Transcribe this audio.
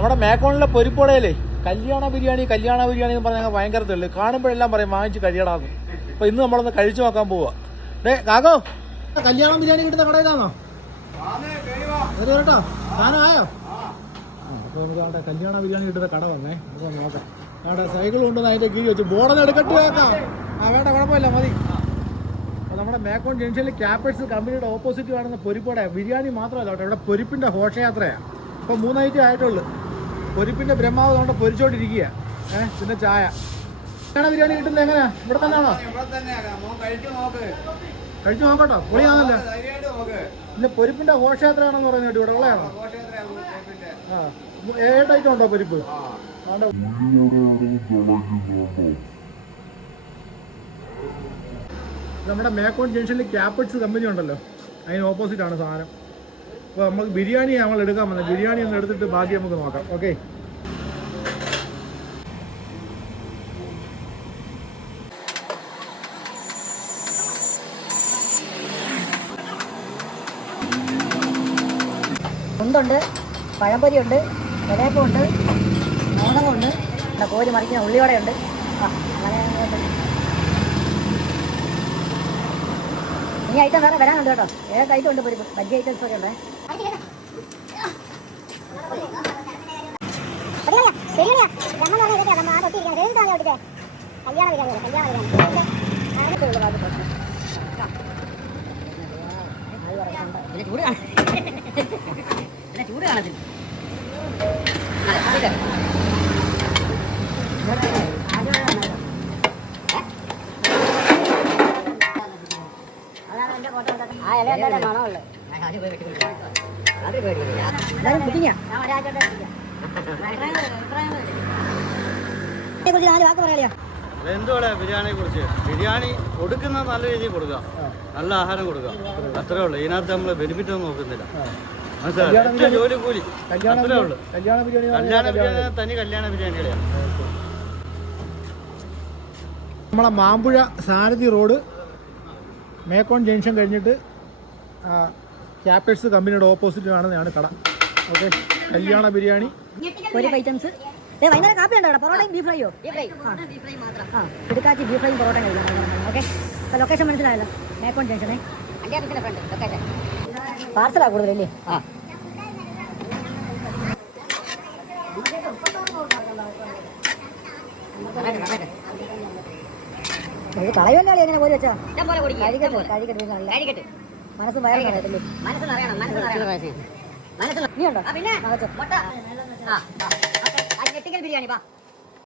നമ്മുടെ മേക്കോണിലെ പൊരിപ്പുടയിലേ കല്യാണ ബിരിയാണി എന്ന് പറഞ്ഞാൽ ഭയങ്കര തെള്ളു. കാണുമ്പോഴെല്ലാം പറയും വാങ്ങിച്ച് കഴിയടാന്ന്. അപ്പോൾ ഇന്ന് നമ്മളൊന്ന് കഴിച്ചു നോക്കാൻ പോവുക. കാക്കോ, കല്യാണ ബിരിയാണി കിട്ടുന്ന കടയിലാണോ? കേട്ടോ, സാധനം ആയോ? അപ്പോൾ നമുക്ക് അവിടെ കല്യാണ ബിരിയാണി കിട്ടുന്ന കട വന്നേ, നമുക്ക് നോക്കാം. അവിടെ സൈക്കിൾ കൊണ്ടുവന്ന് അതിൻ്റെ കീഴ് വെച്ച് ബോർഡൊന്നും എടുക്കട്ട് വെക്കാം. വേണ്ട, കുഴപ്പമില്ല, മതി. അപ്പോൾ നമ്മുടെ മേക്കോൺ ജംഗ്ഷനിൽ ക്യാപ്പേഴ്സ് കമ്പനിയുടെ ഓപ്പോസിറ്റ് കാണുന്ന പൊരിപ്പുട ബിരിയാണി മാത്രമല്ല കേട്ടോ, ഇവിടെ പൊരിപ്പിൻ്റെ ഘോഷയാത്രയാണ്. ഇപ്പോൾ 3 ഐറ്റം ആയിട്ടുള്ളൂ. പൊരിപ്പിൻ്റെ ബ്രഹ്മാവ് കൊണ്ട് പൊരിച്ചോണ്ടിരിക്കുക. പിന്നെ ചായ. കല്യാണ ബിരിയാണി കിട്ടുന്നത് എങ്ങനെയാ? ഇവിടെ തന്നെയാണോ? കഴിച്ചു നോക്കട്ടോ, പൊളിയാണല്ലോ. പിന്നെ പൊരിപ്പിൻ്റെ ഘോഷയാത്രയാണെന്ന് പറയുന്നത് ഇവിടെ ഉള്ളതാണോ? ആ, 7 ഐറ്റം ഉണ്ടോ പൊരിപ്പ്? നമ്മുടെ മേക്കോൺ ജംഗ്ഷനിൽ ക്യാപ്പറ്റ്സ് കമ്പനി ഉണ്ടല്ലോ, അതിന് ഓപ്പോസിറ്റാണ് സാധനം. അപ്പോൾ നമുക്ക് ബിരിയാണി നമ്മൾ എടുക്കാൻ വന്നത്. ബിരിയാണി ഒന്ന് എടുത്തിട്ട് ബാക്കി നമുക്ക് നോക്കാം. ഓക്കെ, ഉണ്ടുണ്ട്, പഴംപൊരിയുണ്ട്, ഇലയപ്പമുണ്ട്, മോദകമുണ്ട്, കോരി മറിക്കുന്ന ഉള്ളിവടയുണ്ട്. അങ്ങനെ ഇനി ഐറ്റം വേറെ വരാനുണ്ട് കേട്ടോ. 7 ഐറ്റം ഉണ്ട്. പൊരിപ്പ് ബജ്ജി ഐറ്റംസ് ഒക്കെ ഉണ്ടേ. ചൂട് കാണത്തില്ല. എന്തുവാ ബിരിയാണിയെ കുറിച്ച്? ബിരിയാണി കൊടുക്കുന്ന നല്ല രീതിയിൽ കൊടുക്കുക, നല്ല ആഹാരം കൊടുക്കുക, അത്രേ ഉള്ളൂ. ഇതിനകത്ത് നമ്മൾ ബെനിഫിറ്റ് ഒന്നും നോക്കുന്നില്ല. മനസ്സിലായി? ജോലി കൂലി അത്രേ ഉള്ളൂ. കല്യാണ ബിരിയാണി തനി കല്യാണ ബിരിയാണികളെയാണ്. നമ്മളെ മാമ്പുഴ സാരഥി റോഡ് മേക്കോൺ ജംഗ്ഷൻ കഴിഞ്ഞിട്ട് ക്യാപ്പേഴ്സ് കമ്പനിയുടെ ഓപ്പോസിറ്റ് കാണുന്നതാണ് കട. ഓക്കെ, കല്യാണ ബിരിയാണി, പൊരിപ്പ് ഐറ്റംസ്. വൈകുന്നേരം കാപ്പി ഉണ്ടോ? പൊറോട്ടയും ബീഫ് ഫ്രൈയോ? ഇടുക്കാച്ചി ബീഫ് ഫ്രൈയും പൊറോട്ടയും കഴിക്കാം. ഓക്കെ, അപ്പോൾ ലൊക്കേഷൻ മനസ്സിലായല്ലോ, മേക്കോൺ ജംഗ്ഷനെ. പാർസലാണ് കൂടുതലല്ലേ? നമുക്ക് കളയുമല്ലോ എങ്ങനെ പോയി വെച്ചോ. കഴിക്കട്ടെ, മനസ്സും വയറും അറിയത്തില്ലേ? നീ ഉണ്ടോ? പിന്നെ ബിരിയാണി